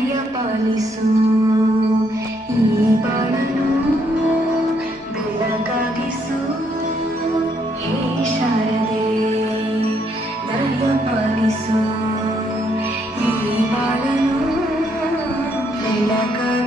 ದಯ ಪಾಲಿಸು ಈ ಬಾಳನು ಬೆಳಕಾಗಿಸು ಹೇ ಶಾರದೆ ದಯ ಪಾಲಿಸು ಈ ಬಾಳನು ಬೆಳಕಾಗಿಸು.